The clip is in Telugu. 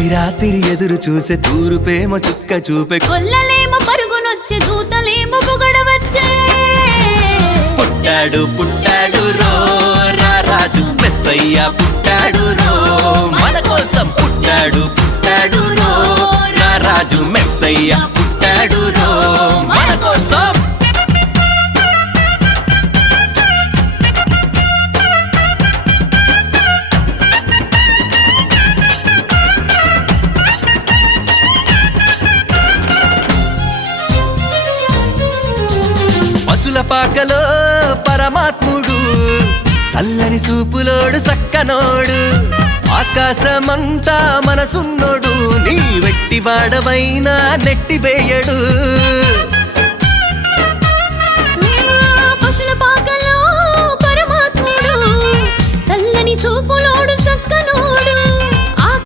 తొలి రాత్రి ఎదురు చూసే తూరుపేమ చుక్క చూపే కొల్లలేమో పరుగునొచ్చే దూతలేమో పొగడవచ్చే పుట్టాడు పుట్టాడు రో రా రాజు మెస్సయ్య పుట్టాడు రో మన కోసం పుట్టాడు పుట్టాడు రో రా రాజు మెస్సయ్య పుట్టాడు రో మన కోసం పశుల పాకలో పరమాత్ముడు చల్లని చూపులోడు సక్కనోడు ఆకాశమంతా మనసున్నోడు నీ వెట్టివాడవైనా నెట్టివేయడు